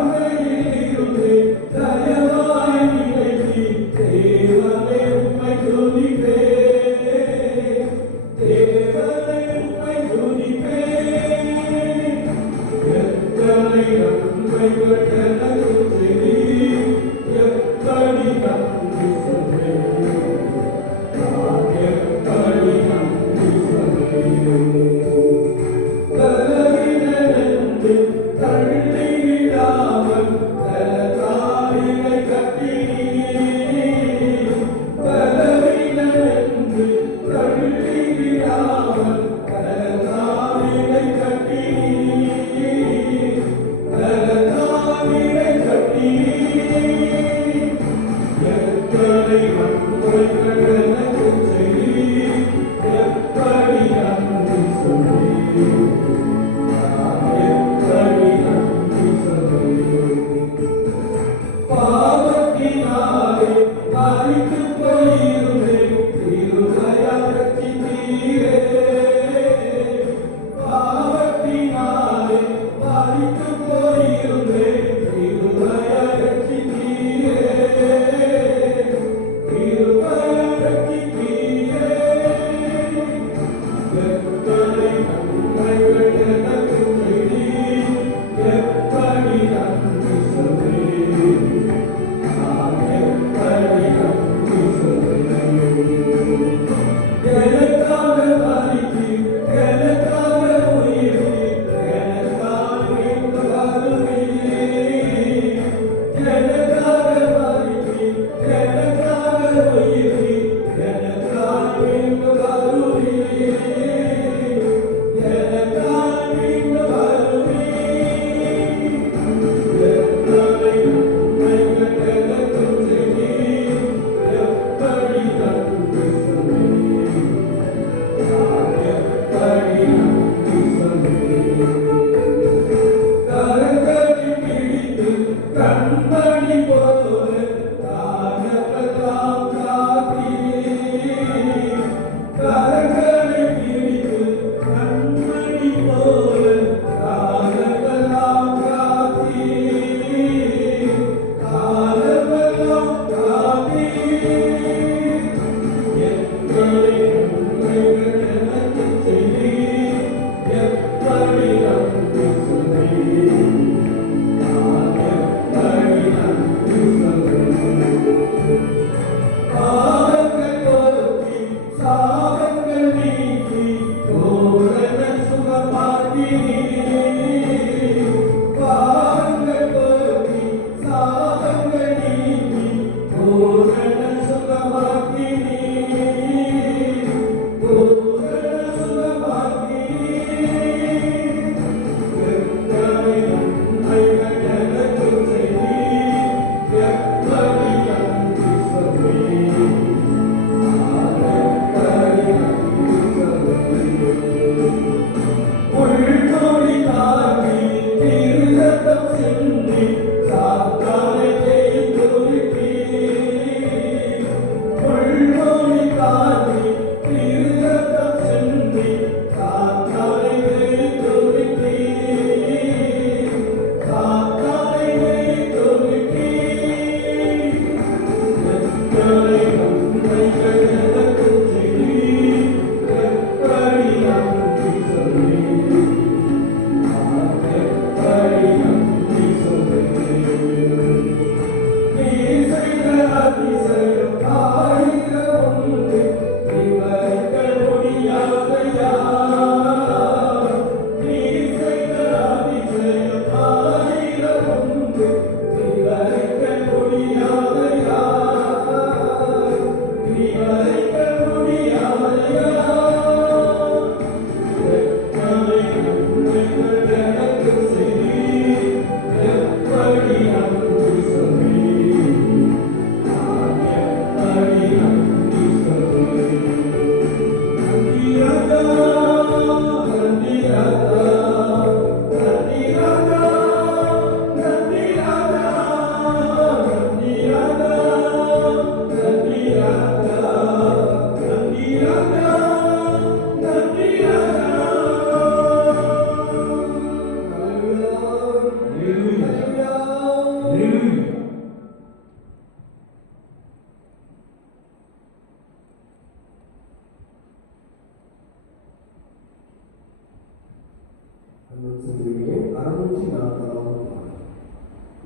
தாழ்மையிலிருந்தே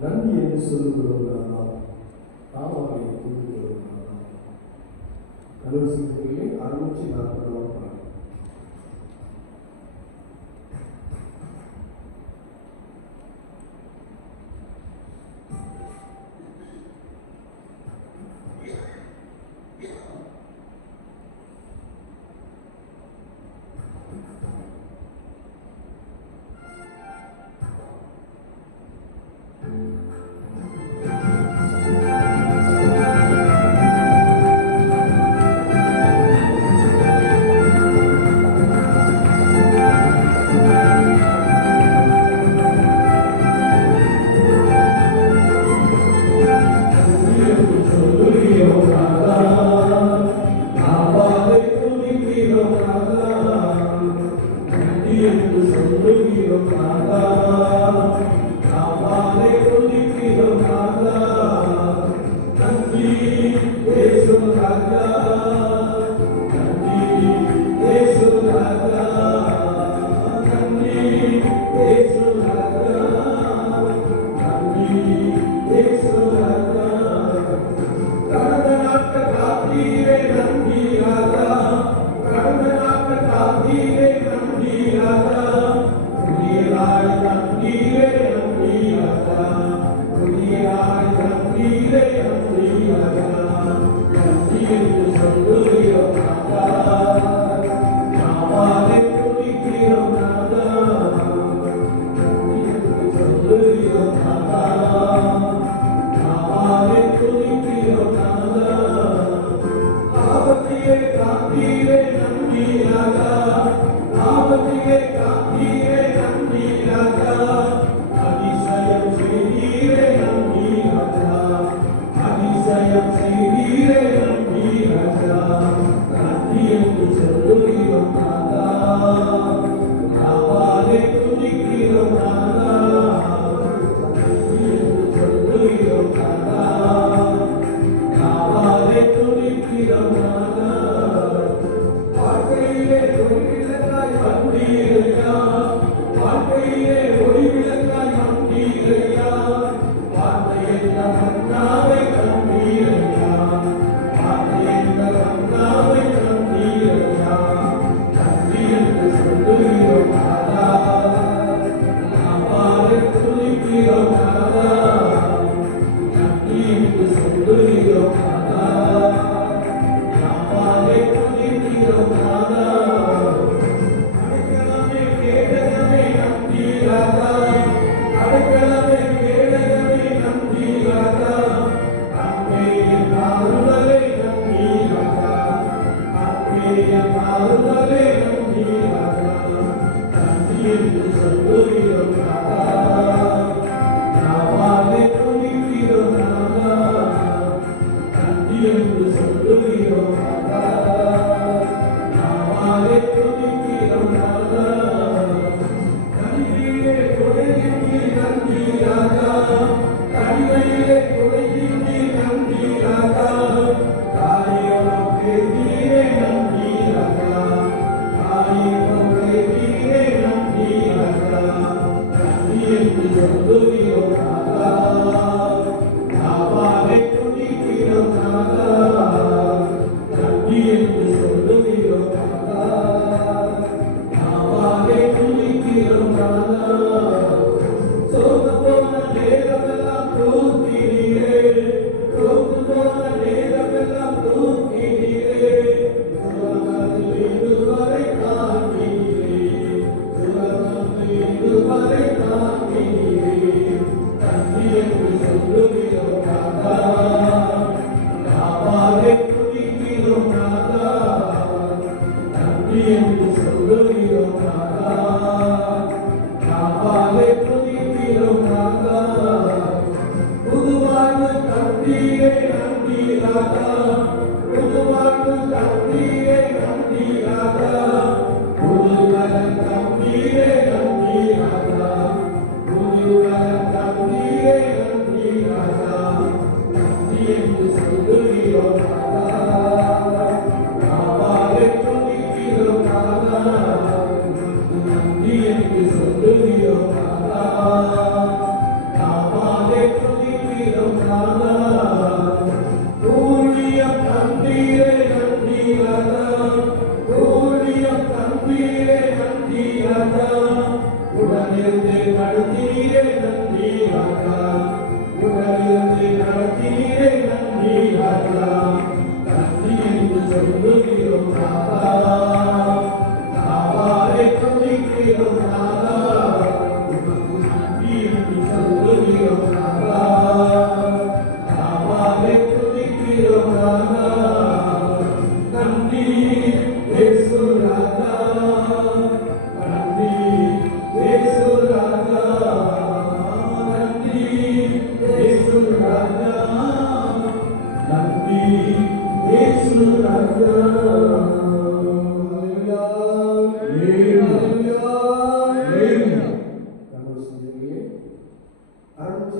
நன்றி என்று சொல்லுகிறவர்களானால் தாவாரை துதிக்கிறவர்களானால் கடவுள் சிந்தனையிலே 640 பாடல்.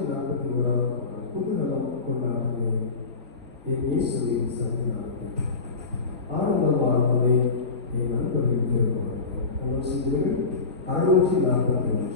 641 குதூகலம் கொண்டாடுமே என் இயேசுவின் சன்னிதானத்தை ஆனந்தமானவரே என் நண்பரின் திருமணம் உங்கள் சிந்தனைகள் 641.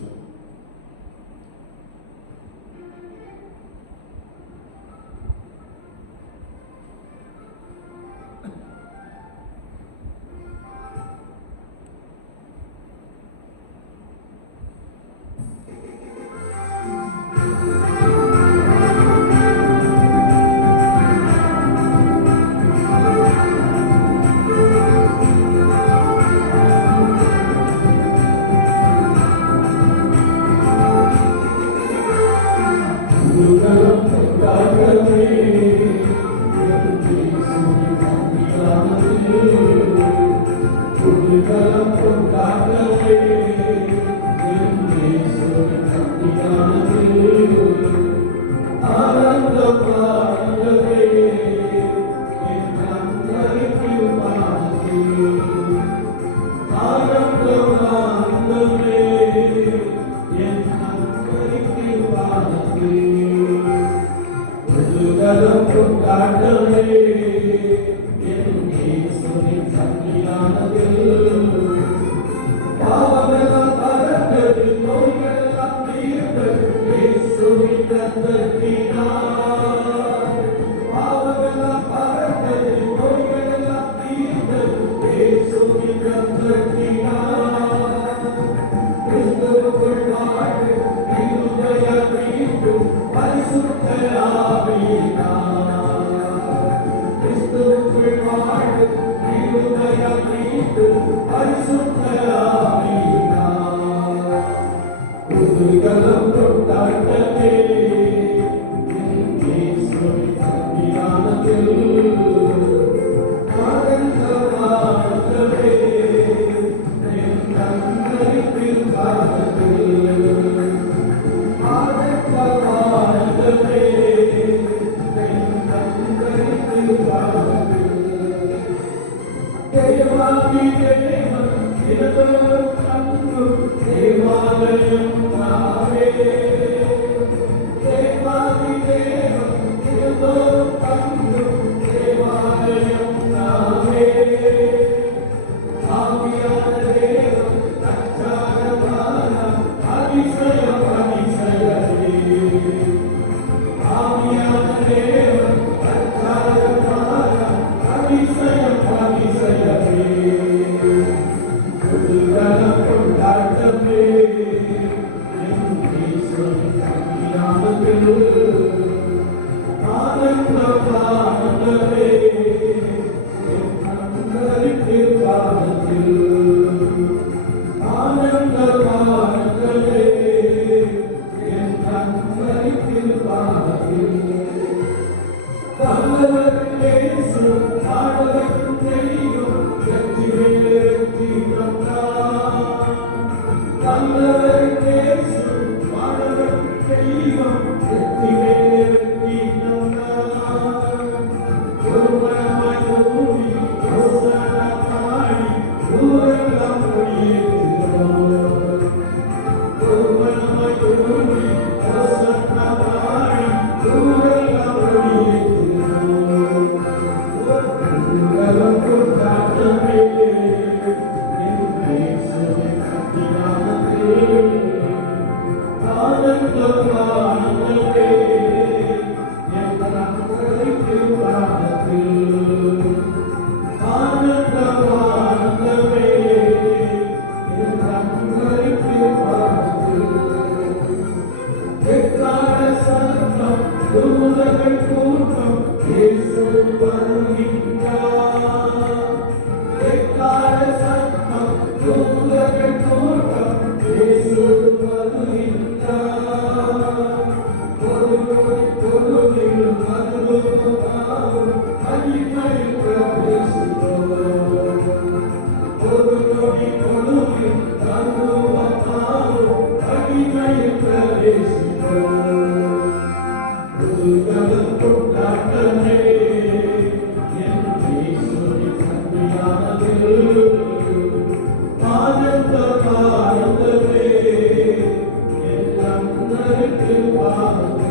Father.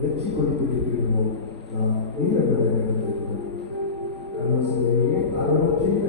வெற்றி கொடி பிடித்திடுவோம். நாம் இந்த விட எடுத்திருக்கிறோம். கண்ணோசிலேயே 652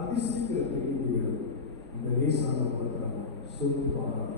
அதிசீக்கிரத்தில் இந்த லேசான பத்திரம் சொல்லுவாராக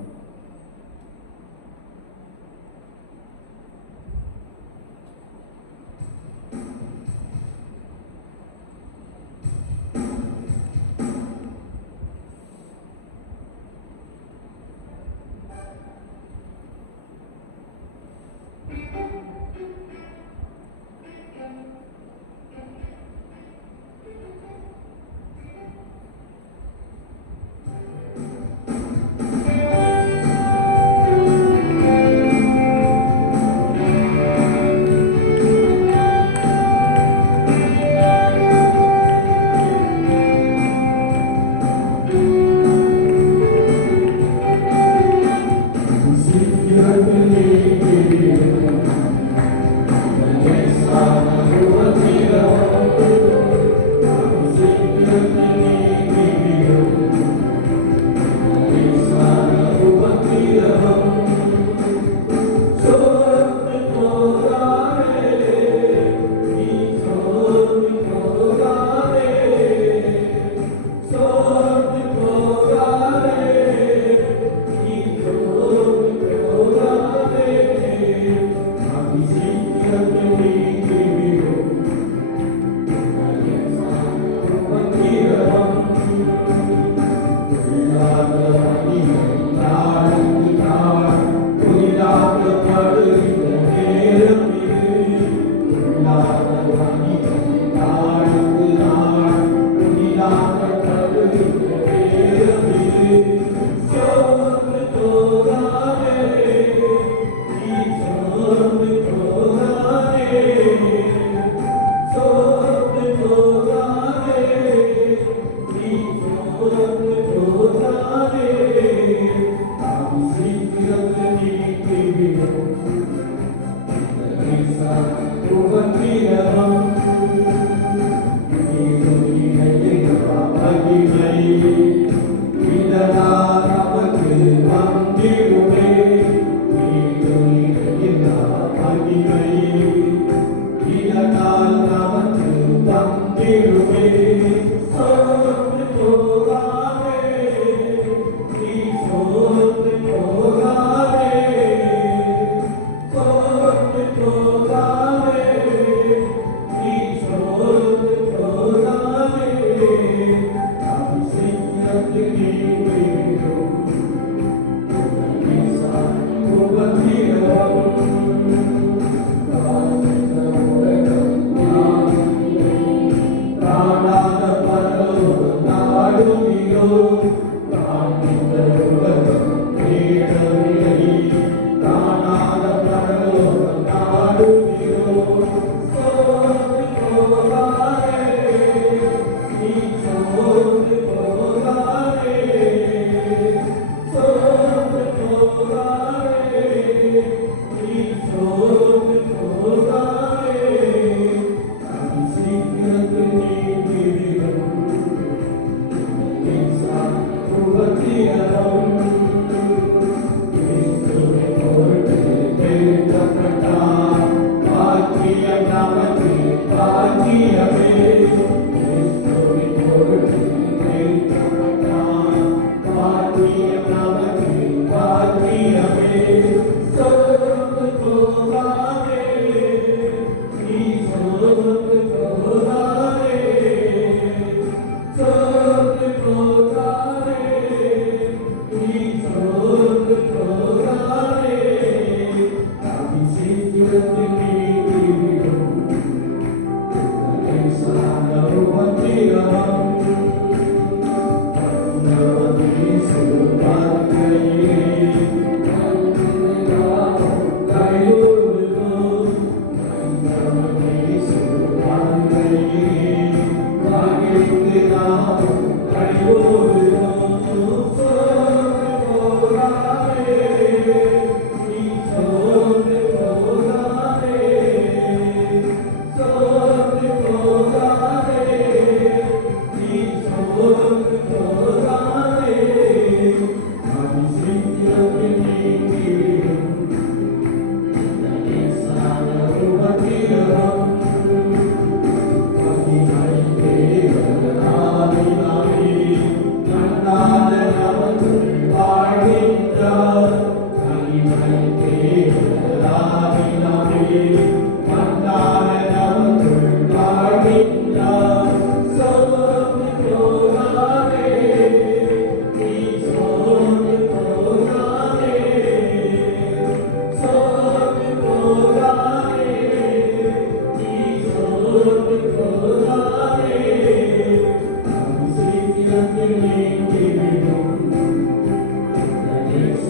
Amen.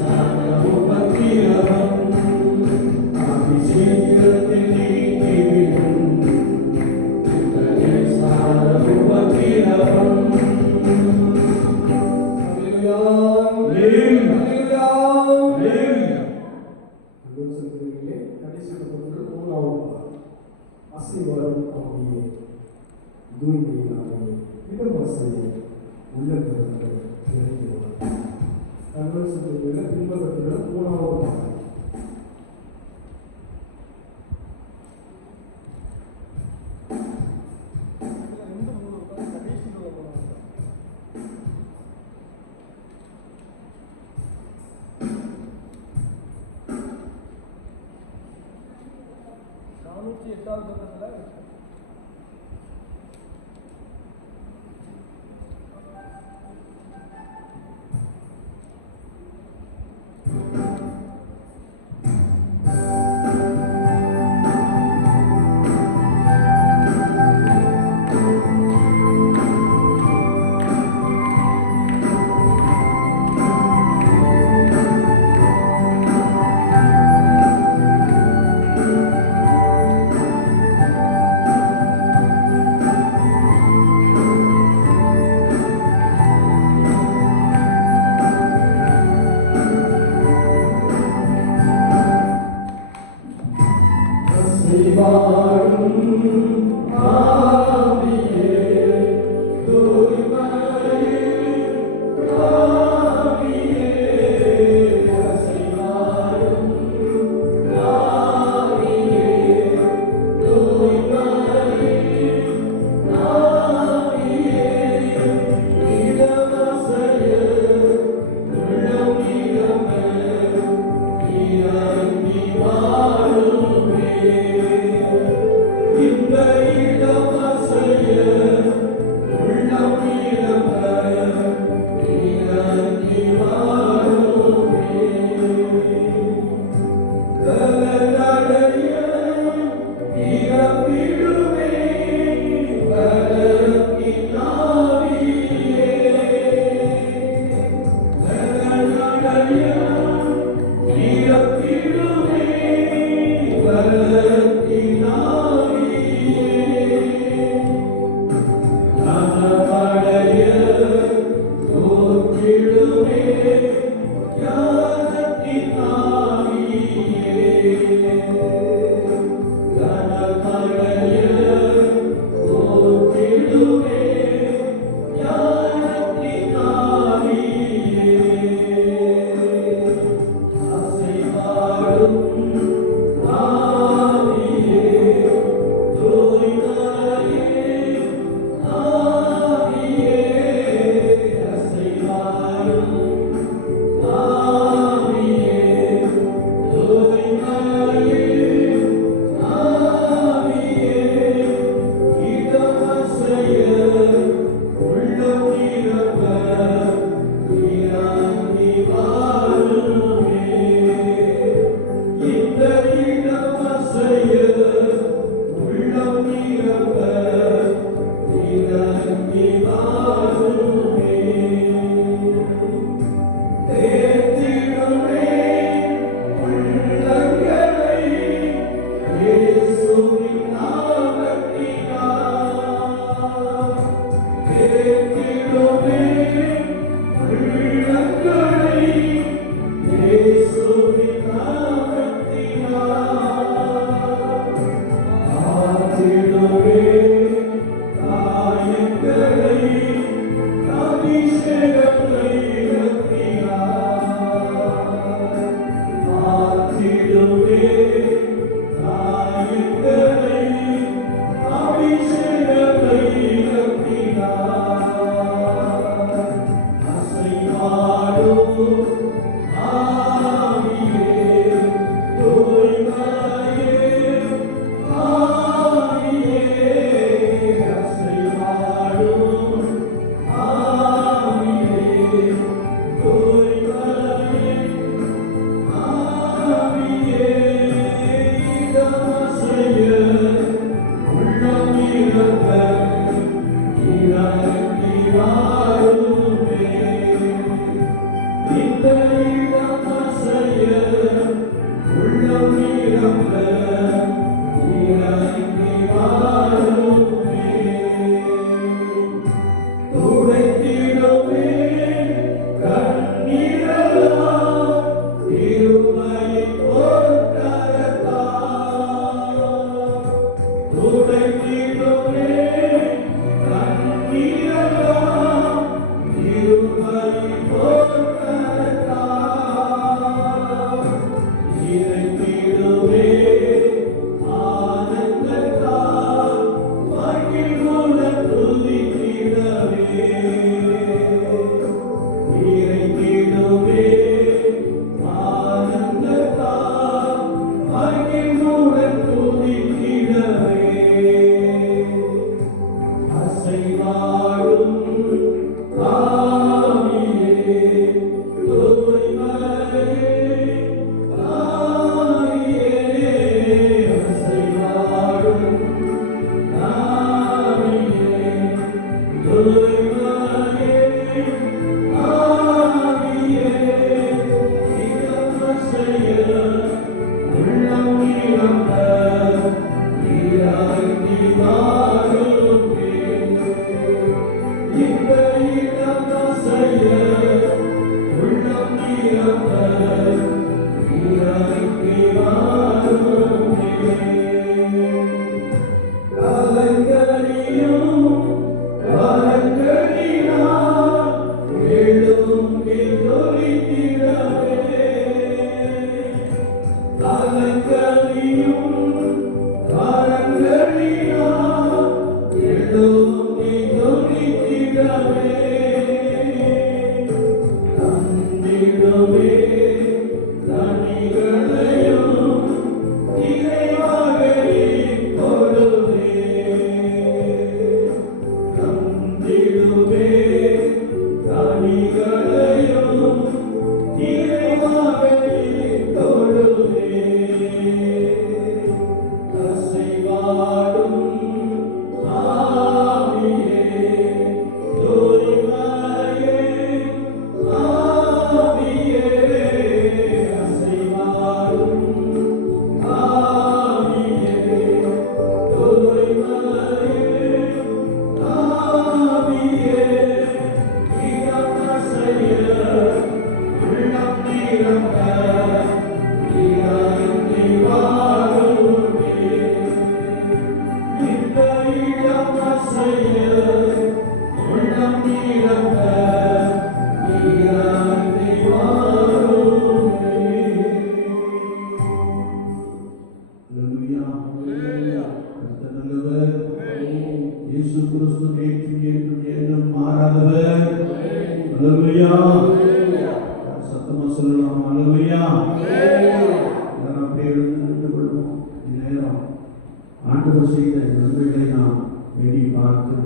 ஆண்டவர் செய்த நன்மைகளை நாம் எண்ணி பார்த்து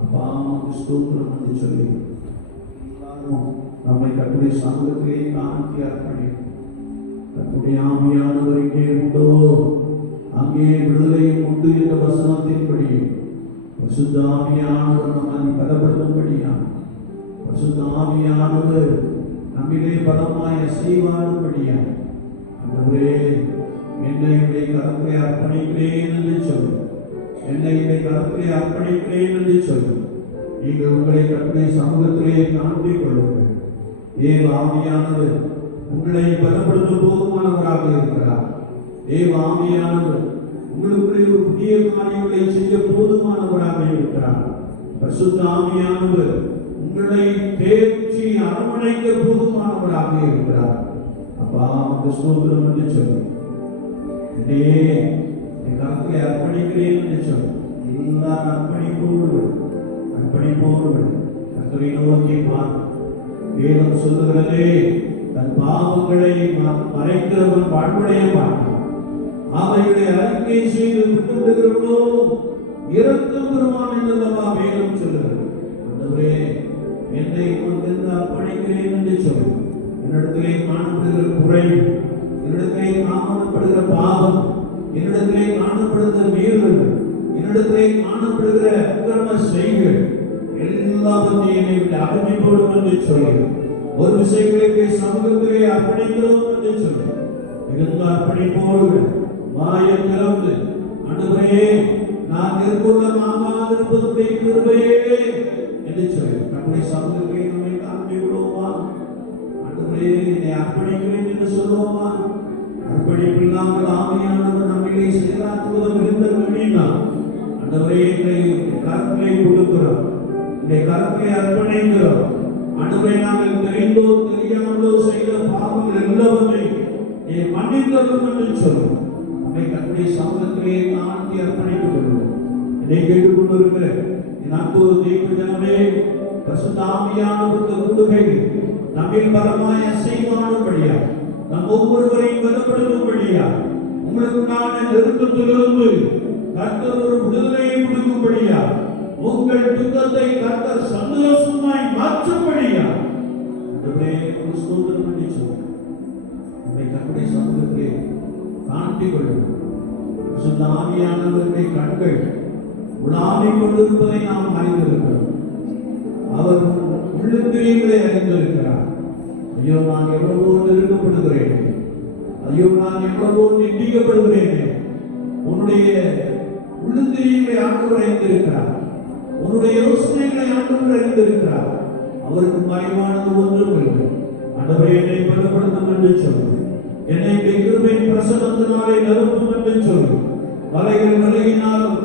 அப்பா ஸ்தோத்திரம் என்று சொல்லி எல்லாரும் நம்மை கர்த்தருடைய சமூகத்திலே தாழ்த்தி அர்ப்பணிப்போம். கர்த்தருடைய ஆவியானவர் எங்கே உண்டோ அங்கே விடுதலையும் உண்டு என்ற வசனத்தின்படி பரிசுத்த ஆவியானவர் நம்மை பலப்படுத்தும்படியா பரிசுத்த ஆவியானவர் நம்மிலே பலமாய் அசைவாடும்படியா ஆண்டவரே என்னை உடைய கரத்திலே அர்ப்பணிக்கிறேன் என்று சொல்லு. என்னை உடைய கரத்திலே அர்ப்பணிக்கிறேன் என்று சொல்லு. நீங்கள் உங்களை கர்த்தருடைய சமூகத்திலே காண்பிக் கொள்ளுங்கள். தேவ ஆவியானவர் உங்களை பலப்படுத்த போதுமானவராக இருக்கிறார். தேவ ஆவியானவர் உங்களுக்குள்ளே ஒரு புதிய காரியங்களை செய்ய போதுமானவராக இருக்கிறார். பரிசுத்த ஆவியானவர் உங்களை தேற்றி அரவணைக்க போதுமானவராக இருக்கிறார். அப்பா அந்த ஸ்தோத்திரம் என்று சொல்லு. கருத்தை அர்ப்பணிக்கிறேன் என்று சொல். எல்லா அர்ப்பணிப்போடு கர்த்தரை நோக்கி பார். வேதம் சொல்லுகிறதே தன் பாவங்களை மறைக்கிறவன் வாழ்வடைய மாட்டான். அவைகளை அறிக்கை செய்து விட்டுவிடுகிறவனோ இரக்கம் பெறுவான் என்றல்லவா வேதம் சொல்லுகிறது. ஆண்டவரே என்னை கொண்டு அர்ப்பணிக்கிறேன் என்று சொல். என்னிடத்திலே காணப்படுகிற குறை, என்னிடத்திலே காணப்படுகிற பாவம், என்னிடத்திலே காணப்படுகிற மீறல், என்னிடத்திலே காணப்படுகிற அக்கிரம செய்கள் எல்லாவற்றையும் அகற்றி போடும் என்று சொல்லி ஒரு விஷயங்களுக்கு சமூகத்திலே அர்ப்பணிக்கிறோம் என்று சொல்லி மிகுந்த அர்ப்பணிப்போடு வாயை திறந்து ஆண்டவரே நான் நிர்மூலமாகாதிருப்பதுடைய கிருபையே என்று சொல்லி நம்முடைய சமூகத்தை நம்மை காண்பி விடுவோமா? ஆண்டவரே என்னை அர்ப்பணிக்கிறேன் என்று சொல்லுவோமா? அர்ப்பணிப்பில்லாமல் ஆவியானவர் நம்மிலே செயலாற்றுவது மிகுந்த கடினம். ஆண்டவரே என்னை கரத்திலே கொடுக்கிறோம், என்னை கரத்திலே அர்ப்பணிக்கிறோம். ஆண்டவரே நாங்கள் தெரிந்தோ தெரியாமலோ செய்த பாவங்கள் எல்லாவற்றையும் நீ மன்னித்தருளும் என்று சொல்லும். நம்மை கர்த்தருடைய சமூகத்திலே தாழ்த்தி அர்ப்பணித்துக் கொள்வோம். என்னை கேட்டுக்கொண்டிருக்கிற என் அன்பு தெய்வ ஜனமே, பரிசுத்த ஆவியானவருடைய கூடுகையில் நம்மில் பலமாய் அசைவாடும்படியா, நம் ஒவ்வொருவரையும் பலப்படுத்தும்படியா, உங்களுக்குண்டான நெருக்கத்திலிருந்து கர்த்தர் ஒரு விடுதலையை கொடுக்கும்படியா, உங்கள் துக்கத்தை கர்த்தர் சந்தோஷமாய் மாற்றும்படியா ஸ்தோத்திரம் பண்ணி சொல்லுங்கள். நம்மை கர்த்தருடைய சமூகத்திலே காண்பிக் கொள்ளுங்கள். பரிசுத்த ஆவியானவருடைய கண்கள் உலாவிக் கொண்டிருப்பதை நாம் அறிந்திருக்கிறோம். அவர் உள்ளத்திலே அறிந்திருக்கிறார். ஐயோ நான் எவ்வளவோ நெருக்கப்படுகிறேன், ஐயோ நான் எவ்வளவோ நிந்திக்கப்படுகிறேன். உன்னுடைய உள்ளத்திலே ஆண்டவர் அறிந்திருக்கிறார். உன்னுடைய யோசனைகளை ஆண்டவர் அறிந்திருக்கிறார். அவருக்கு மறைவானது ஒன்றும் இல்லை. ஆண்டவரே என்னை பலப்படுத்தும் என்று சொல்லு. என்னை கிருபையின் பிரசன்னத்தினாலே நிரப்பும் என்று சொல்லு. மலைகள் விலகினாலும்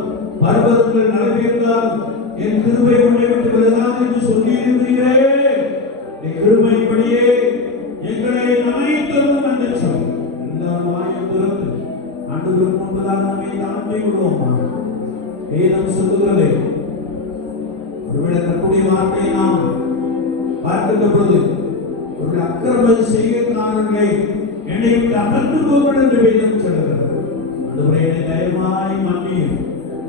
பர்வதங்கள் நடைபெற்றாலும் என் கிருபை உன்னை விட்டு விலகாது என்று சொல்லி இருக்கிறீரே. என் கிருபைப்படியே எங்களை நனைத்தரும் என்று சொல்லு. எல்லா வாயும் திறந்து ஆண்டவருக்கு முன்பதாக நம்மை தாழ்த்தி விடுவோமா? வேதம் சொல்லுகிறது, ஒருவேளை கர்த்தருடைய வார்த்தையை நாம் பார்க்கின்ற பொழுது ஒரு அக்கிரம செய்கைக்காரர்களை என்னை விட்டு அகன்று போங்கள் என்று வேதம் சொல்லுகிறது. ஆண்டவரே என்னை தயவாய் மன்னியும்.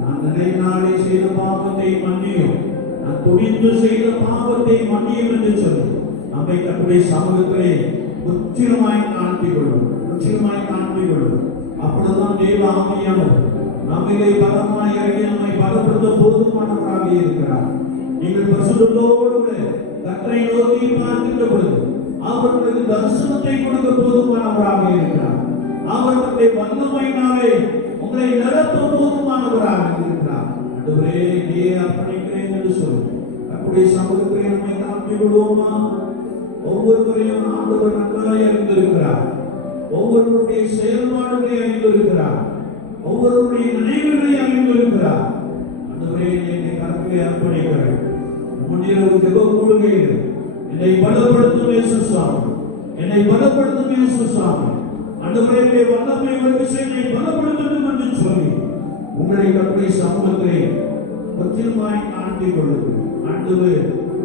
நான் நினைநாளை செய்த பாவத்தை மன்னியும். நான் துணிந்து செய்த பாவத்தை மன்னியும் என்று சொல்லும். நம்மை கர்த்தருடைய சமூகத்திலே முற்றிலுமாய் காண்பிக் கொள்ளும், முற்றிலுமாய் காண்பிக் கொள்ளும். அப்பொழுதுதான் தேவ ஆவியானவர் நம்மிலே பலமாய் இறங்கி நம்மை பலப்படுத்த போதுமானவராக இருக்கிறார். நீங்கள் பரிசுத்தத்தோடு கர்த்தரை நோக்கி பார்க்கின்ற பொழுது அவர்களுக்கு தரிசனத்தை கொடுக்க போதுமானவராக இருக்கிறார். அவர்களுடைய வல்லமையினாலே உங்களை நிரப்ப போதுமானவராக இருக்கிறார். ஆண்டவரே நீயே அர்ப்பணிக்கிறேன் என்று சொல்லும். அப்படியே சமூகத்திலே நம்மை காண்பி விடுவோமா? ஒவ்வொருவரையும் ஆண்டவர் நன்றாய் அறிந்திருக்கிறார். ஒவ்வொருவருடைய செயல்பாடுகளை அறிந்திருக்கிறார். ஒவ்வொருவருடைய நினைவுகளை அறிந்திருக்கிறார். ஆண்டவரே, என்னை கரத்திலே அர்ப்பணிக்கிறேன். முன்னிரவு ஜெப கூடுகையில் என்னை பலப்படுத்தும் இயேசு சுவாமி, என்னை பலப்படுத்தும் இயேசு சுவாமி. ஆண்டவரே, வல்லமை ஒரு விஷயத்தை பலப்படுத்தணும் என்று சொல்லி உங்களை கர்த்தருடைய சமூகத்திலே பத்திரமாய் காண்பிக் கொள்ளுங்கள். ஆண்டவர்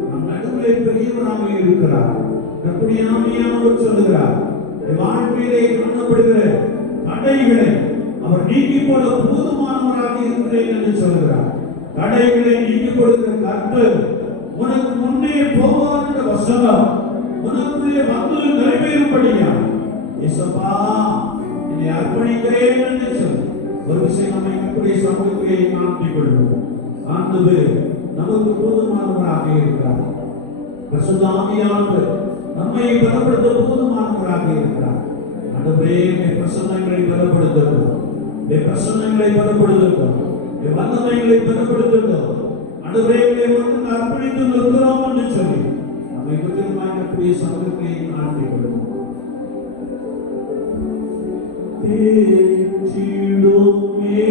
நம் நடுவிலே பெரியவராக இருக்கிறார். கர்த்தருடைய ஆவியானவர் சொல்லுகிறார், வாழ்க்கையிலே காணப்படுகிற தடைகளை அவர் நீக்கி போட போதுமானவராக இருக்கிறேன் என்று சொல்கிறார். தடைகளை நீக்கி கொடுக்கிற கர்த்தர் உனக்கு முன்னே போவார் என்ற வசனம் உனக்குள்ளே வந்து நிறைவேறும்படியா இயேசப்பா என்னை அர்ப்பணிக்கிறேன் என்று சொல்லி ஒரு விஷயம் நம்மை கர்த்தருடைய சமூகத்திலே காண்பிக் கொள்வோம். ஆண்டவர் நமக்கு போதுமானவராக இருக்கிறார். பரிசுத்த ஆவியானவர் நம்மை பலப்படுத்த போதுமானவராக இருக்கிறார். ஆண்டவரே, என் பிரசன்னங்களை பலப்படுத்தட்டும், என் பிரசன்னங்களை பலப்படுத்தட்டும், என் வல்லமைகளை பலப்படுத்தட்டும். ஆண்டவரே, வந்து அர்ப்பணித்து நிற்கிறோம் என்று சொல்லி நம்மை பத்திரமாய் கர்த்தருடைய சமூகத்தை காண்பிக் கொள்வோம். தேற்றிடுமே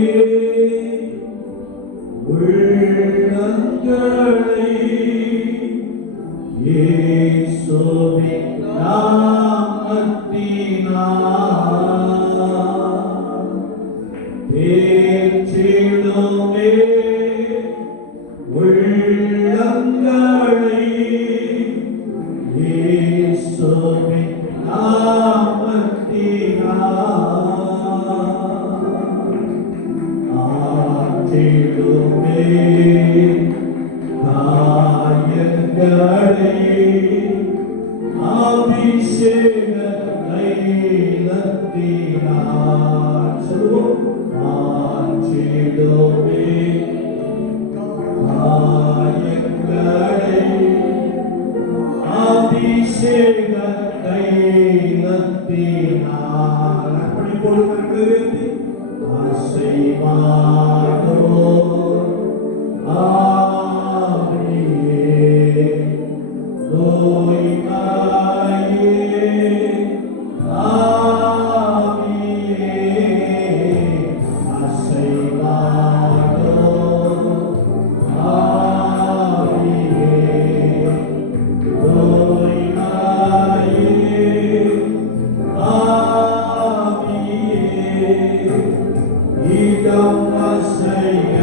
உள்ளங்களை இயேசுவின் நாமத்தினால் தேற்றிடுமே உள்ளங்களை இயேசுவின் நாமத்தினால் ஆற்றிடுமே காயங்களை அபிஷேக தைலத்தினால் சொல்லுவோம். ஆற்றிடுமே காயங்களை அபிஷேக தைலத்தினால் அர்ப்பணிப்போடு கரங்களை உயர்த்தி ஆசைவானோ ஆவியே தூய்மையே ஆவியே ஆசைவானோ ஆவியே தூய்மையே ஆவியே இடம் அசைய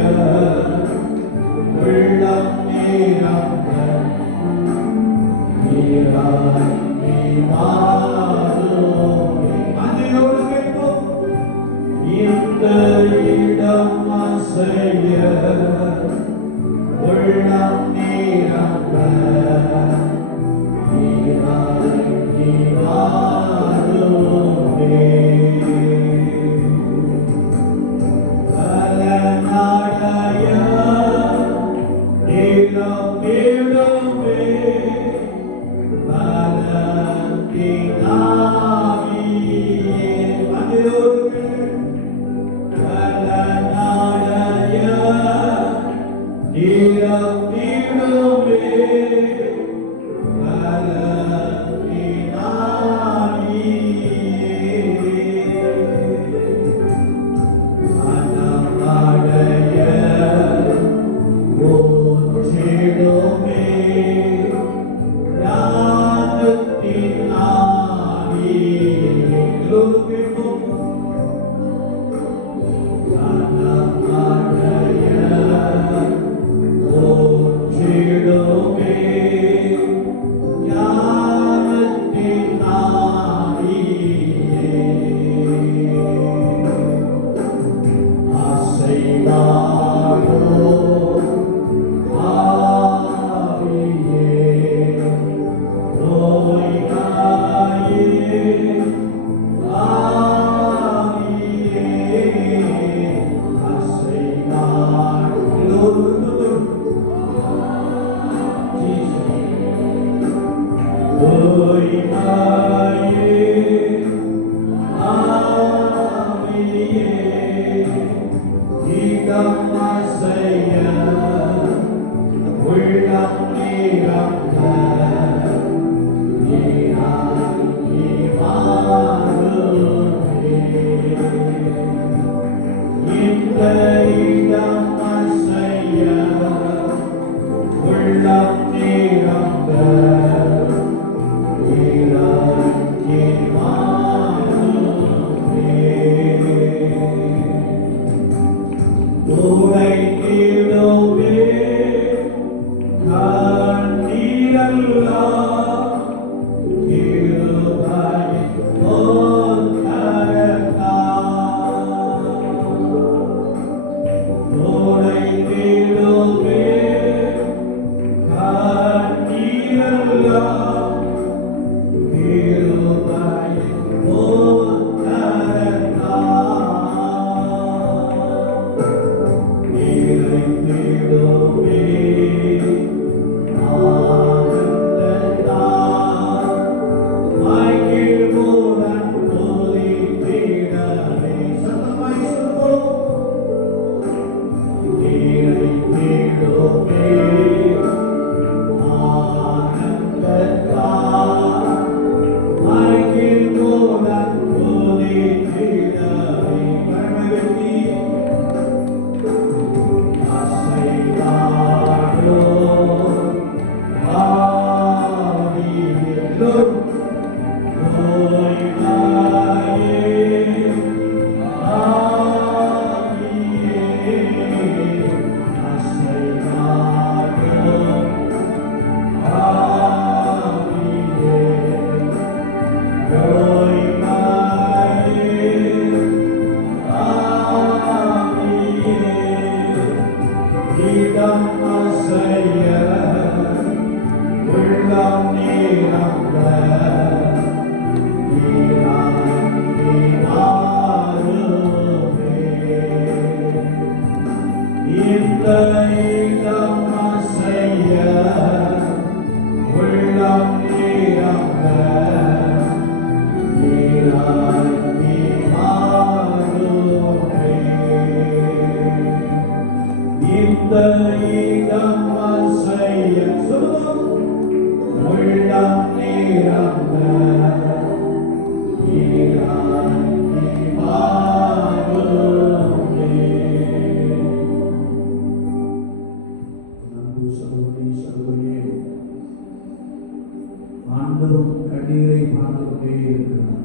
ஆண்டவரும் கண்ணீரை பார்த்து கொண்டே இருக்கிறார்.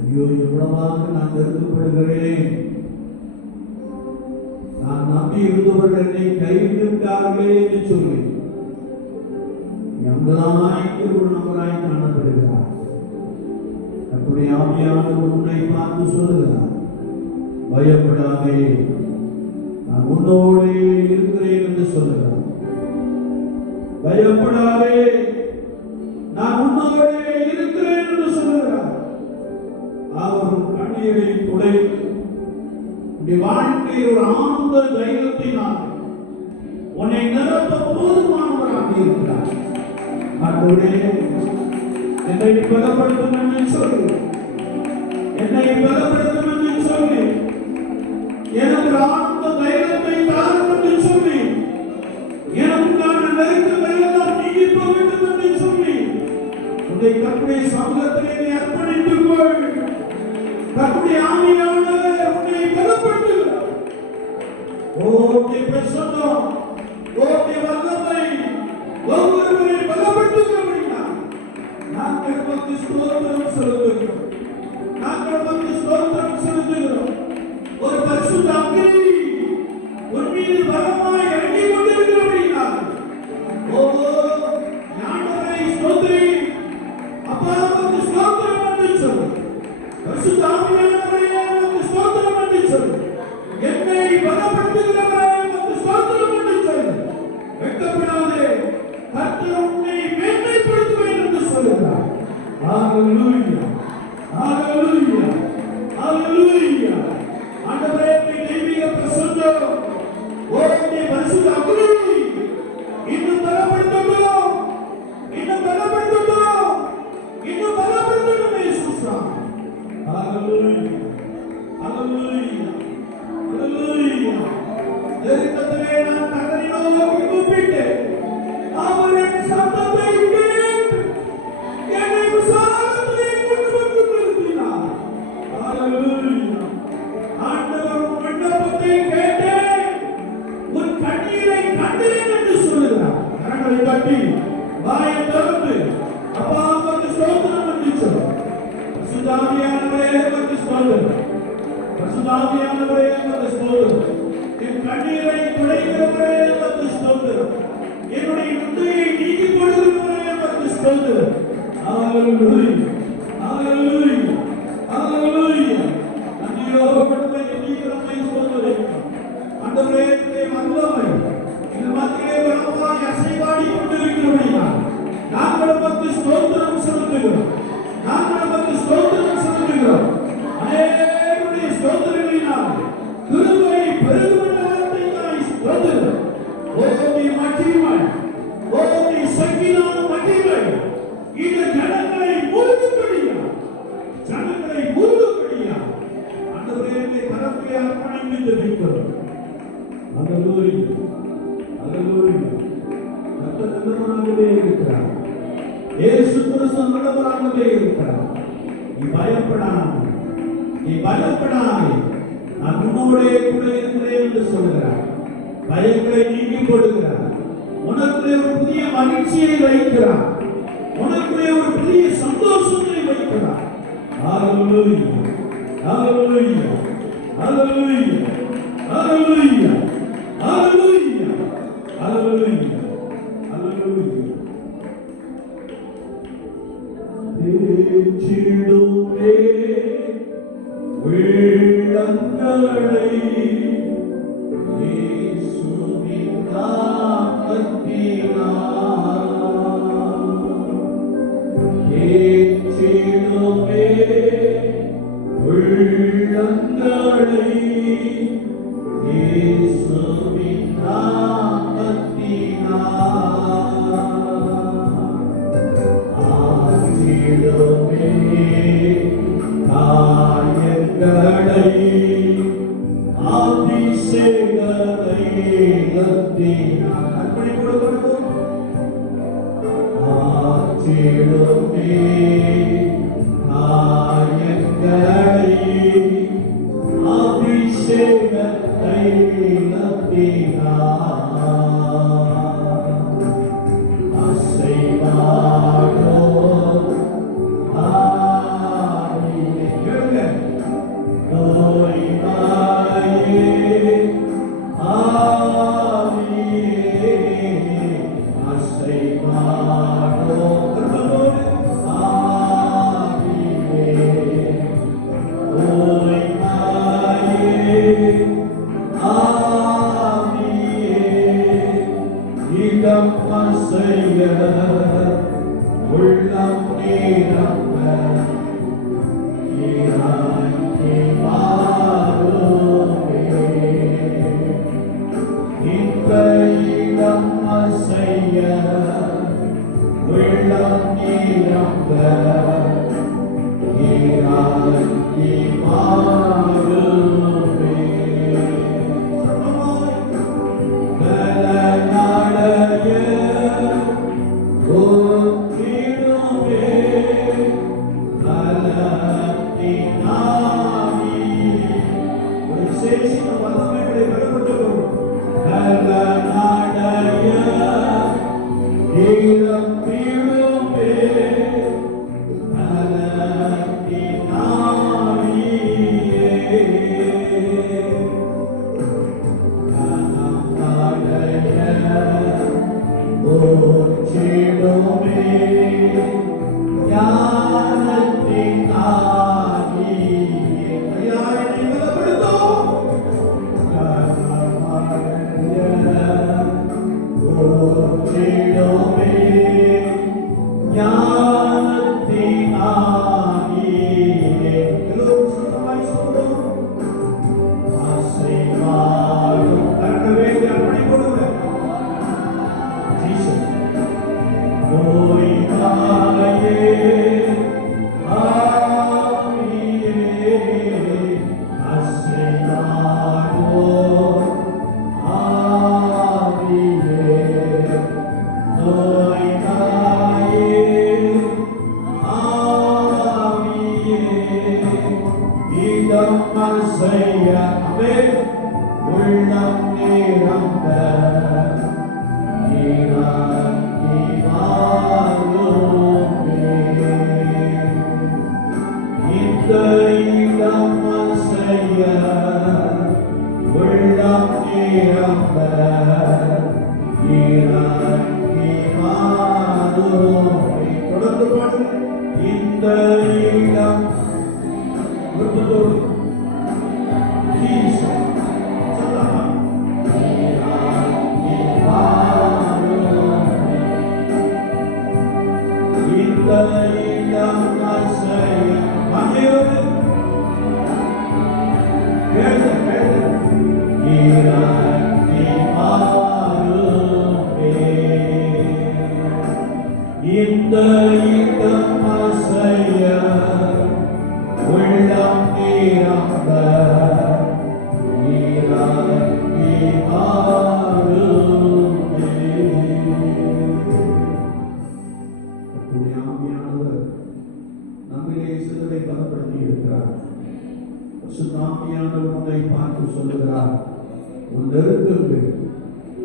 ஐயோ, எவ்வளவாக நான் நெருக்கப்படுகிறேன். நான் நம்பி இருந்தவர்கள் என்னை கைவிட்டு விட்டார்களே என்று சொல்லி எங்களாய் திருநம்பராய் காணப்படுகிறார். தன்னுடைய ஆவியானவர் உன்னை பார்த்து சொல்லுகிறார், பயப்படாதே, நான் உன்னோடு இருக்கிறேன் என்று சொல்லுகிறார். பயப்படாதே, நான் உன்னோடு இருக்கிறேன் என்று சொல்லுகிறார். அவர் கண்ணீரை துடைத்து உன்னுடைய வாழ்க்கையில் ஒரு ஆனந்த தைரியத்தினால் உன்னை நிரப்ப போதுமானவராக இருக்கிறார். ஆண்டவரே, என்னை பலப்படுத்தும் என்று சொல்லி, என்னை பலப்படுத்தும் என்று சொல்லி, எனக்கு ஆனந்த தைரியத்தை தாரும் என்று சொல்லி, எனக்கான நெருக்கங்களை எல்லாம் நீங்கி போக வேண்டும் என்று சொல்லி உன்னை கர்த்தருடைய சமூகத்திலே அர்ப்பணித்துக் கொள். கர்த்தருடைய ஆவியானவர் உன்னை பலப்படுத்துகிறார். உன்னுடைய பிரசன்னம், உன்னுடைய வல்லமை ஒவ்வொருவரை பலப்படுத்துகிறபடியால் நாங்கள் உமக்கு ஸ்தோத்திரம் செலுத்துகிறோம். நாங்கள் உமக்கு ஸ்தோத்திரம் செலுத்துகிறோம். ஒரு பரிசுத்த அக்கினி உன் மீது பலமாய் இறங்கிக் கொண்டிருக்கிறபடியால் ஆண்டவரை ஸ்தோத்திரி, அப்பா உமக்கு ஸ்தோத்திரம் என்று சொல்லு. பரிசுத்த ஆவியானவரே உமக்கு ஸ்தோத்திரம் என்று சொல்லு. என்னை பலப்படுத்துகிறவரே உமக்கு ஸ்தோத்திரம் என்று சொல்லு. வெட்கப்படாதே, கர்த்தர் உன்னை மேன்மைப்படுத்துவேன் என்று சொல்லுகிறார். ஹalleluya, ஹalleluya, ஹalleluya. ஆண்டவரே, தெய்வீக பிரசன்னம், உம்முடைய பரிசுத்த அக்கினி இன்னும் பலப்படுத்தட்டும், இன்னும் பலப்படுத்தட்டும், இன்னும் பலப்படுத்தட்டும் இயேசுவா. ஹalleluya, ஹalleluya, ஹalleluya. நெருக்கத்திலே நான் கர்த்தரை நோக்கி கூப்பிட்டேன். அவர் என் சத்தத்தை கேட்டு என்னை விசாலத்திலே கொண்டு வந்து நிறுத்தினார். ஹalleluya. ஆண்டவர் உன் விண்ணப்பத்தை கேட்டேன், உன் கண்ணீரை கண்டேன் என்று சொல்லுகிறார். கரங்களை தட்டி வாயை திறந்து அப்பா உமக்கு ஸ்தோத்திரம் என்று சொல். பரிசுத்த ஆவியானவரே உமக்கு ஸ்தோத்திரம், பரிசுத்த ஆவியானவரே உமக்கு ஸ்தோத்திரம். என் கண்ணீரை துடைக்கிறவரே உமக்கு ஸ்தோத்திரம். என்னுடைய நுண்மையை நீக்கி போடுகிறவரே உமக்கு ஸ்தோத்திரம். ஹalleluya, ஹalleluya, ஹalleluya. நன்றியோடு நீக்கிறமை ஸ்தோத்திரிக்கிறோம். ஆண்டவரே, வல்லமை இந்த மத்தியிலே வரமாய் அசைவாடி கொண்டிருக்கிறபடியால் நாங்கள் உமக்கு ஸ்தோத்திரம் செலுத்துகிறோம். நாங்கள் உமக்கு ஸ்தோத்திரம் செலுத்துகிறோம். அநேகருடைய ஸ்தோத்திரங்களினால் கிருபை பெருகும் என்ற வார்த்தையாய் ஸ்தோத்திரம். ஓ மகிமை, ஓ சக்தியான மகிமை இந்த ஜனங்களை மூழ்கும்படியா, ஜனங்களை மூழ்கும்படியா ஆண்டவரே கரத்திலே அர்ப்பணித்து ஜெபிக்கிறோம். ஹalleluya, ஹalleluya. கர்த்தர் நல்லவராகவே இருக்கிறார். இயேசு கிறிஸ்து நல்லவராகவே இருக்கிறார். நீ பயப்படாதே, நீ பயப்படாதே, நான் உன்னோடே கூட இருக்கிறேன் என்று சொல்கிறார். பயங்களை நீக்கி கொடுக்கிறார். உனக்குள்ளே ஒரு புதிய மகிழ்ச்சியை வைக்கிறார். உனக்குள்ளே ஒரு புதிய சந்தோஷத்தை வைக்கிறார். ஹalleluya, ஹalleluya, ஹalleluya, ஹalleluya, ஹalleluya, ஹalleluya, ஹalleluya. தேற்றிடுமே உள்ளங்களை இயேசுவின் நாமத்தினால். தேற்றிடுமே உள்ளங்களை இயேசுவின் நாமத்தினால். ஆற்றிடுமே காயங்களை அர்ப்பணிப்போடு கொடுப்போம். ஆற்றிடுமே காயங்களை அபிஷேகத்தை விளக்கினார். அசைவாடோ ஆவியே கேளுங்க. நோய்வாயே ஆவியே அசைவாடோ உள்ளம் நீரம்ப இறங்கி வாருமே. இந்த இடம் அசைய உள்ளம் நீரம்ப இறங்கி வாருமே.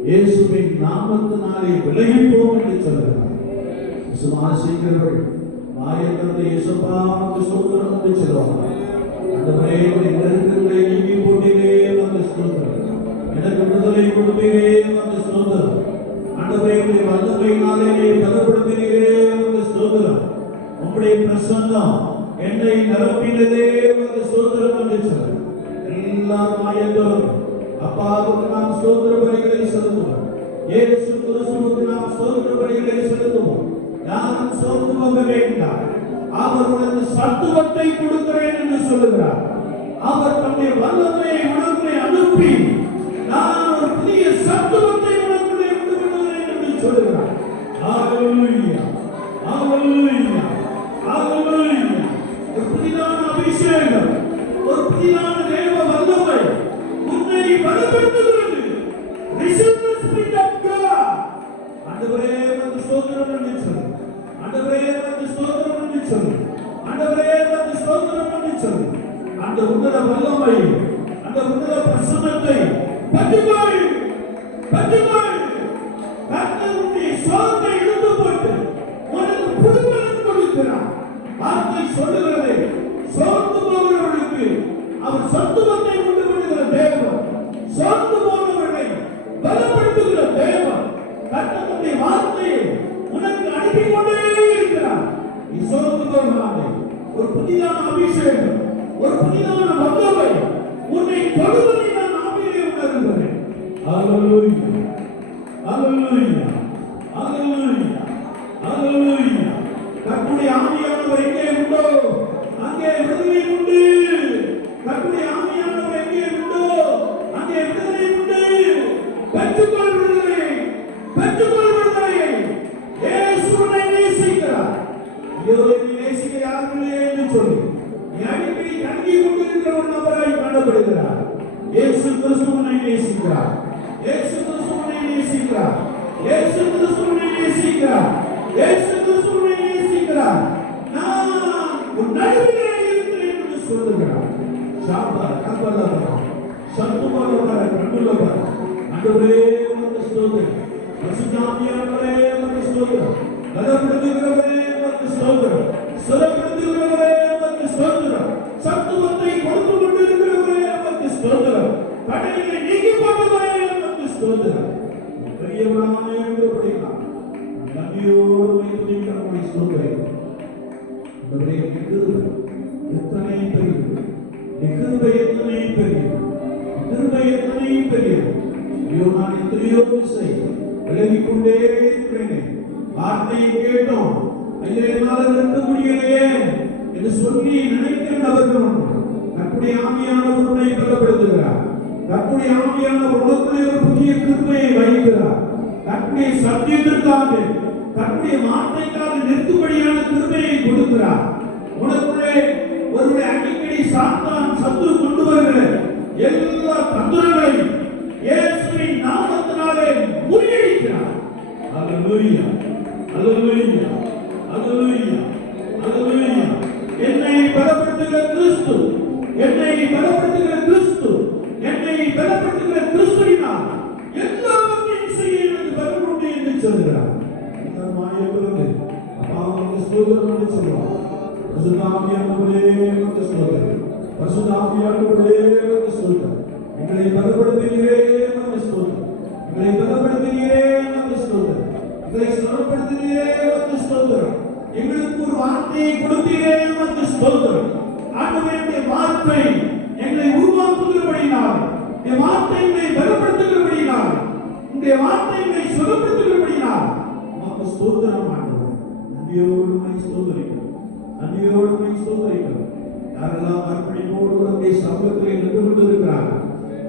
இயேசுவின் நாமத்தினாலே விலகிப்போம் என்று சொல்கிறார். விசுவாசிக்கிறவர்கள் வாயத்திலிருந்து இயேசுப்பா உமக்கு ஸ்தோத்திரம் என்று சொல்வார்கள். ஆண்டவரே உம்முடைய நெருக்கங்களை நீக்கி போட்டீரே உமக்கு ஸ்தோத்திரம். எனக்கு விடுதலை கொடுத்தீரே உமக்கு ஸ்தோத்திரம். ஆண்டவரே உம்முடைய வல்லமையினாலே நீர் பலப்படுத்தினீரே உமக்கு ஸ்தோத்திரம். உம்முடைய பிரசன்னம் என்னை நிரப்பினதே உமக்கு ஸ்தோத்திரம் என்று சொல்கிறார். எல்லா வாயத்தோடும் அப்பாவுக்கு நாம் ஸ்தோத்திர பலிகளை செலுத்துவோம். இயேசு கிறிஸ்துவுக்கு நாம் ஸ்தோத்திர பலிகளை செலுத்துவோம். யாரும் சோர்ந்து போக வேண்டாம். அவர் உனக்கு சத்துவத்தை கொடுக்கிறேன் என்று சொல்லுகிறார். அவர் தம்முடைய வல்லமையை உனக்குள்ளே அனுப்பி நான் ஒரு புதிய சத்துவத்தை உனக்குள்ளே விடுகிறேன் என்று சொல்லுகிறார். ஹalleluya ஹalleluya ஹalleluya. ஒரு புதிதான அபிஷேகம், ஒரு புதிதான தேவ வல்லமை உன்னை பலப்படுத்துகிறது. Receive the Spirit of God. ஆண்டவரே உமக்கு ஸ்தோத்திரம் என்று சொல்லி அந்த உன்னத வல்லமை, அந்த உன்னத பிரசன்னத்தை பற்றிக்கொள். கர்த்தருடைய சோர்வை இழுத்து போட்டு உனக்கு புதுபலன் கொடுக்கிறார். வார்த்தை சொல்லுகிறது, சோர்ந்து போகிறவர்களுக்கு அவர் சத்துவத்தை உண்டு பண்ணுகிற தேவன், சோர்ந்து போனவர்களை பலப்படுத்துகிற தேவன். கர்த்தருடைய வார்த்தையை உனக்கு அனுப்பி கொண்டே இருக்கிறார். நீ சோர்ந்து போகாதே. ஒரு புதிதான அபிஷேகம், ஒரு புதிதான வல்லமை உன்னை தொடுவதை நான் ஆவியிலே உணர்கிறேன். அல்லேலூயா, அல்லேலூயா, அல்லேலூயா, அல்லேலூயா. கர்த்தருடைய ஆவியானவர் எங்கே உண்டோ அங்கே விடுதலை உண்டு. கர்த்தருடைய ஆவியானவர் எங்கே உண்டோ அங்கே விடுதலை உண்டு. பெற்றுக்கொள் விடுதலை, பெற்றுக்கொள் விடுதலை. இயேசு உன்னை நேசிக்கிறார். ஐயோ, நீ நேசிக்க யாரும் இல்லை என்று சொல்லி நீ அடிக்கடி கலங்கி கொண்டிருக்கிற ஒரு நபராய் காணப்படுகிறார். இயேசு கிறிஸ்து உன்னை நேசிக்கிறார். இயேசு கிறிஸ்து உன்னை நேசிக்கிறார். இயேசு கிறிஸ்து உன்னை நேசிக்கிறார். இயேசு கிறிஸ்து உன்னை நேசிக்கிறார். நான் உன் நடுவிலே இருக்கிறேன் என்று சொல்லுகிறார். சாபா கபலபா சத்துமலபா கண்டுலபா. ஆண்டவரே உமக்கு ஸ்தோத்திரம். பரிசுத்தாவியானவரே உமக்கு ஸ்தோத்திரம். பலப்படுத்துகிறவரே உமக்கு ஸ்தோத்திரம். சுரப்படுத்துகிறவரே உமக்கு ஸ்தோத்திரம். சத்துவத்தை கொடுத்து கொண்டிருக்கிறவரே உமக்கு ஸ்தோத்திரம். கடலிலே நீக்கி போட்டவரே உமக்கு ஸ்தோத்திரம். பெரியவரான இருக்கிறபடியால் நன்றியோடு வைத்து நம்முடைய ஸ்தோத்திரம். ஆண்டவரே கிருபை எத்தனை பெரியது, கிருபை எத்தனை பெரியது, கிருபை எத்தனை பெரியது. ஐயோ, நான் எத்தனையோ விசை விலகிக் கொண்டே இருக்கிறேன். வார்த்தையை கேட்டோம், ஐயா என்னால் நிற்க முடியலையே என்று சொல்லி நினைக்கிற நபர்கள் உண்டு. கர்த்தருடைய ஆவியானவர் உன்னை பலப்படுத்துகிறார். கர்த்தருடைய ஆவியானவர் உனக்குள்ளே ஒரு புதிய கிருபையை வைக்கிறார். கர்த்தருடைய சத்தியத்திற்காக, கர்த்தருடைய வார்த்தைக்காக நிற்கும்படியான கிருபையை கொடுக்கிறார். உனக்குள்ளே ஒருவரை அடிக்கடி சாத்தான் சத்துரு கொண்டு வருகிற எல்லா தந்திரங்களையும் இயேசுவின் நாமத்தினாலே முறியடிக்கிறார். அல்லேலூயா, அல்லேலூயா, அல்லேலூயா, அல்லேலூயா. என்னை பலப்படுத்துகிற கிறிஸ்து, என்னை பலப்படுத்துகிற கிறிஸ்து, என்னை பலப்படுத்துகிற கிறிஸ்துவினால் எல்லாவற்றையும் செய்ய எனக்கு பலம் உண்டு என்று சொல்கிறார். இந்த மாயப்படுது அப்பாவுக்கு ஸ்தோத்திரம் என்று சொல்லுவார். பரிசுத்தாவியானவரே உமக்கு ஸ்தோத்திரம். பரிசுத்தாவியானவரே உமக்கு ஸ்தோத்திரம். எங்களை பலப்படுத்துகிறே உமக்கு ஸ்தோத்திரம். எங்களை பலப்படுத்துகிறே உமக்கு ஸ்தோத்திரம். எங்களை ஸ்தோத்திரப்படுத்துகிறே உமக்கு ஸ்தோத்திரம். எங்களுக்கு ஒரு வார்த்தையை கொடுத்தீரே உமக்கு ஸ்தோத்திரம். ஆண்டவரே, வார்த்தை எங்களை உருவாக்குகிறபடினால், இந்த வார்த்தை எங்களை பலப்படுத்துகிறபடினால், இந்த வார்த்தை எங்களை சுகப்படுத்துகிறபடினால் உமக்கு ஸ்தோத்திரம். ஆண்டவரே, நன்றியோடு உம்மை ஸ்தோத்திரிக்கிறோம், நன்றியோடு உம்மை ஸ்தோத்திரிக்கிறோம். யாரெல்லாம் அர்ப்பணிப்போடு உம்முடைய சமூகத்திலே நின்று கொண்டிருக்கிறார்கள்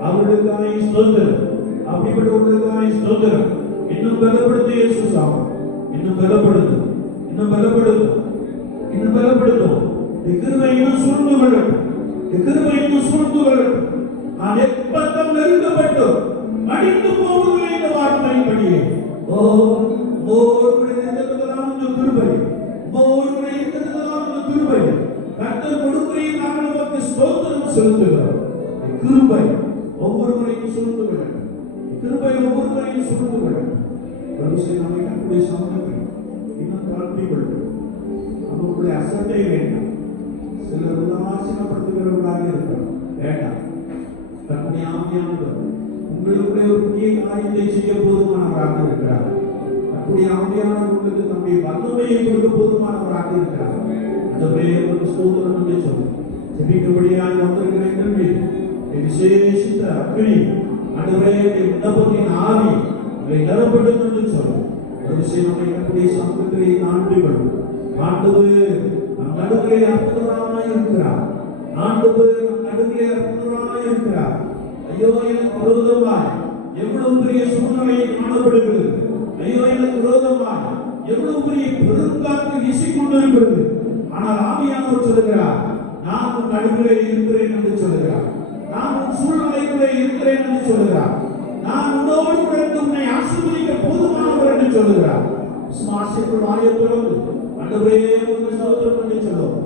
அவர்களுக்காக ஸ்தோத்திரம். அப்படிப்பட்டவர்களுக்காக ஸ்தோத்திரம். இன்னும் பலப்படுத்து இயேசு சாமி, இன்னும் பலப்படுத்தும், இன்னும் பலப்படுத்தும், இன்னும் பலப்படுத்தும். கிருபை இன்னும் சூழ்ந்து கொள்ளட்டும், கிருபை இன்னும் சூழ்ந்து கொள்ளட்டும். நான் எப்பக்கம் நெருக்கப்பட்டு அடித்து போவதில்லை இந்த வார்த்தையின்படியே. ஓ ஒருவருடைய நெருக்கத்துக்கெல்லாம் இந்த கிருபை, ஒருவருடைய நெருக்கத்துக்கெல்லாம் இந்த கிருபை. கர்த்தர் கொடுக்கிறீர், நாங்கள் உமக்கு ஸ்தோத்திரம் செலுத்துகிறோம். கிருபை ஒவ்வொருவரையும் சூழ்ந்து கொள்ளட்டும், கிருபை ஒவ்வொருவரையும் சூழ்ந்து கொள்ளட்டும். பிரபுசை நம்மை கர்த்தருடைய சமூகத்தில் இன்னும் தாழ்த்தி கொள்ளட்டும். நமக்குள்ளே அசட்டை வேண்டாம். சிலர் உதாசீனப்படுத்துகிறவர்களாக இருக்கிறோம், வேண்டாம். கர்த்தருடைய ஆவியானவர் உங்களுக்குள்ளே ஒரு புதிய காரியத்தை செய்ய போதுமானவராக இருக்கிறார். கர்த்தருடைய ஆவியானவர் உங்களுக்கு தம்முடைய வல்லமையை கொடுக்க போதுமானவராக இருக்கிறார். ஆண்டவரே, உமக்கு ஸ்தோத்திரம் என்று சொல்லி ஜெபிக்கும்படியாக வந்திருக்கிற எங்கள் மீது விசேஷித்த அக்கினி, ஆண்டவரே, விண்ணப்பத்தின் ஆவி உங்களை நிரப்பட்டும் என்று சொல்லும். ஒரு விஷயம் நம்மை கர்த்தருடைய சமூகத்திலே ஆண்டுகள் ஆண்டவர் நம் நடுவிலே அற்புதமாய் இருக்கிறார். ஆண்டவர் நம் நடுவிலே அற்புதமாய் இருக்கிறார். ஐயோ, எனக்கு விரோதமாய் எவ்வளவு பெரிய சூழ்நிலை காணப்படுகிறது. ஐயோ, எனக்கு விரோதமாய் எவ்வளவு பெரிய பெருங்காற்று வீசிக்கொண்டிருக்கிறது. ஆனால் ஆவியானவர் சொல்லுகிறார், நான் உன் நடுவிலே இருக்கிறேன் என்று சொல்லுகிறார். நான் உன் சூழ்நிலைகளே இருக்கிறேன் என்று சொல்லுகிறார். நான் உன்னோடு கூட உன்னை ஆசீர்வதிக்க போதுமானவர் என்று சொல்லுகிறார். விசுவாசிக்குள் வாயை திறந்து ஆண்டவரே உமக்கு ஸ்தோத்திரம் என்று சொல்லுவோம்.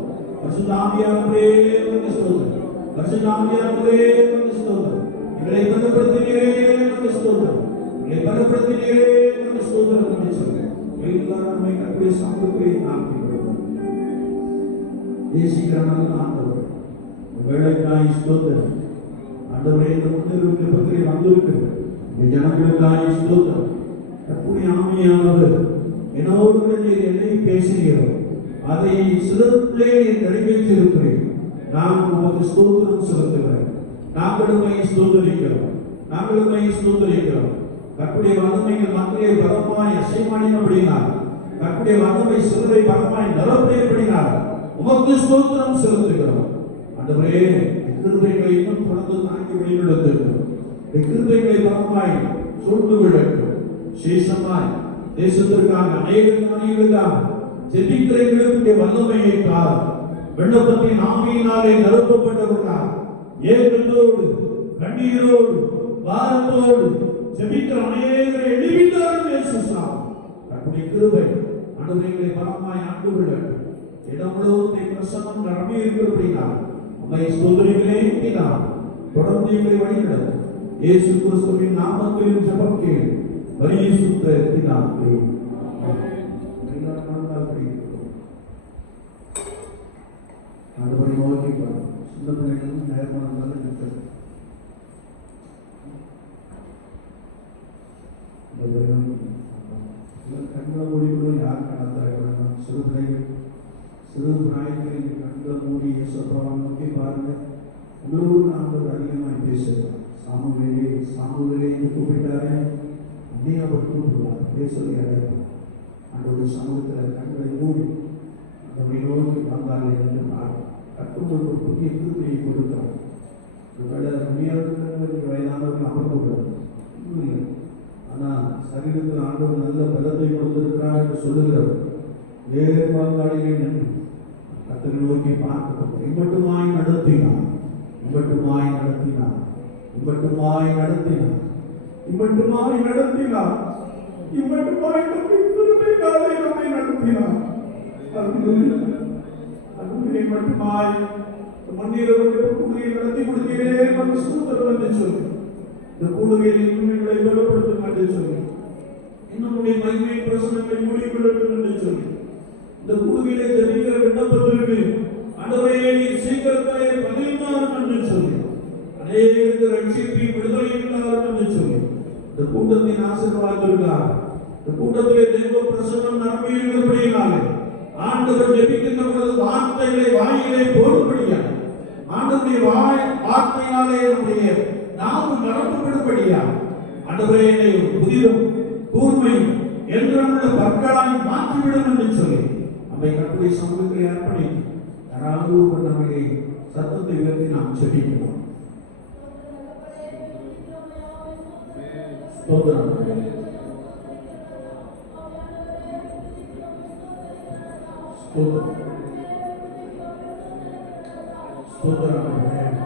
பரிசுத்த ஆவியானவரே உமக்கு ஸ்தோத்திரம். பரிசுத்த ஆவியானவரே உமக்கு ஸ்தோத்திரம். எங்களை பலப்படுத்தினீரே உமக்கு ஸ்தோத்திரம். எங்களை பலப்படுத்தினீரே உமக்கு ஸ்தோத்திரம் என்று சொல்லி எல்லாரும் நம்மை கர்த்தருடைய சமூகத்திலே நாமப்படுவோம். தேசிகரான ஆண்டவர் வேலைக்காய் ஸ்தோத்திரம். ஆண்டவரே இந்த முன்னிருக்கிற பத்திரிகை வந்திருக்கிறது இந்த ஜனங்களுக்காய் ஸ்தோத்திரம். கர்த்தருடைய ஆவியானவர் என்னோடு நீர் என்னை பேசுகிறோம், அதை சிறப்பிலே நிறைவேற்றியிருக்கிறேன். நான் உமக்கு ஸ்தோத்திரம் செலுத்துகிறேன். நாங்களுமே ஸ்தோத்திரிக்கிறோம், நாங்களுமே ஸ்தோத்திரிக்கிறோம். கர்த்தருடைய வல்லமைகள் மத்தியிலே பலமாய் அசைமாடினபடினார், கர்த்தருடைய வல்லமை சிறுவை பலமாய் நிரப்பியபடினார் உமக்கு ஸ்தோத்திரம் செலுத்துகிறோம். ஆண்டவரே கிருபைகளை இன்னும் தொடர்ந்து தாங்கி வெளிநடத்துகிறோம். கிருபைகளை பலமாய் சூழ்ந்து விடட்டும். சேஷமாய் தேசத்திற்காக அநேக காரியங்களுக்காக ஜெபிக்கிறவர்களுடைய வல்லமையை கார் விண்ணப்பத்தின் ஆவியினாலே நிரப்பப்பட்டவர்களாக ஏக்கத்தோடு கண்ணீரோடு பாரத்தோடு ஜெபிக்கிற அநேகரை எழுப்பினார்கள் இயேசுசாமி. கர்த்தருடைய கிருபை ஆண்டவரை பலமாய் ஆண்டு விடட்டும். இடம் முழுவதும் பிரசன்னம் நிரம்பி இருக்கிறபடினால் உம்மை ஸ்தோத்திரிக்கிறேன் பிதாவே. தொடர்ந்து எங்களை வழிநடத்தும். இயேசு கிறிஸ்துவின் நாமத்தில் ஜெபம் கேளு பரிசுத்த பிதாவே. ஆண்டவரை நோக்கி பாருங்கள். சின்ன பிள்ளைகளும் நேர்மணமாக இருக்கிறது. கண்களை மூடிவிடும் யார் கணத்தார்கள் சிறு பிள்ளைகள் சிறு பிராயத்தில் கண்களை மூடி சொல்றவங்க நோக்கி பாருங்க. உங்களோடு நாங்கள் அதிகமாக பேசுகிறோம். சாமுவேலே என்று கூப்பிட்டாரே அப்படியே அவர் கூப்பிடுவார். பேசுவதை அடைப்பார். அந்த சமூகத்தில் கண்களை மூடி நம்மை நோக்கி வந்தாலே என்று கட்டும்போது ஒரு புதிய திருப்பியை கொடுக்கிறார். வயதானவர்கள் அமர்ந்து விடும் இல்லை. ஆனால் சரீரத்தில் ஆண்டவர் நல்ல பலத்தை கொடுத்திருக்கிறார் என்று சொல்லுகிறார். வேறு வாழ்ந்தாளிலே நின்று கர்த்தரை நோக்கி பார்க்க இம்மட்டுமாய் நடத்தினார், இம்மட்டுமாய் நடத்தினார், இம்மட்டுமாய் நடத்தினார், இம்மட்டுமாய் நடத்தினார், இம்மட்டுமாய் நம்மை நடத்தினார். அதுவே மட்டுமாய் மன்னிரவுக்கு கூடுகையை நடத்தி கொடுக்கிறேன் என்று ஸ்தோத்திரம் என்று சொல்லி இந்த கூடுகையில் இன்னும் எங்களை பலப்படுத்தும் என்று சொல்லி இன்னும் மகிமை பிரசனங்களை மூடிக்கொள்ளட்டும் என்று சொல்லி இந்த கூடுகையிலே ஜெபிக்கிற விண்ணப்பத்திற்கு ஆண்டவரே நீர் சீக்கிரத்திலே பதில் தாரும் என்று சொல்லி அநேகருக்கு ரட்சிப்பை விடுதலை உண்டாகும் என்று சொல்லி இந்த கூட்டத்தின் ஆசீர்வாதத்திற்காக இந்த கூட்டத்திலே தேவ பிரசன்னம் நிரம்பி இருக்கிறபடியினாலே ஆண்டவர் ஜெபிக்கின்ற பொழுது வார்த்தைகளை வாயிலே போடும்படியா ஆண்டவருடைய வார்த்தையினாலே நம்முடைய நாமும் நிரப்பப்படும்படியா ஆண்டவரே என்னை புதிதும் கூர்மையும் என்றுள்ள பற்களாய் மாற்றிவிடும் என்று சொல்லி நம்மை கர்த்தருடைய சமூகத்தில் அர்ப்பணித்து யாராவது ஒரு நம்மை சத்தத்தை உயர்த்தி நாம் ஜெபிக்கிறோம். ஸ்தோத்திரம். ஸ்தோத்திரம். ஸ்தோத்திரம்.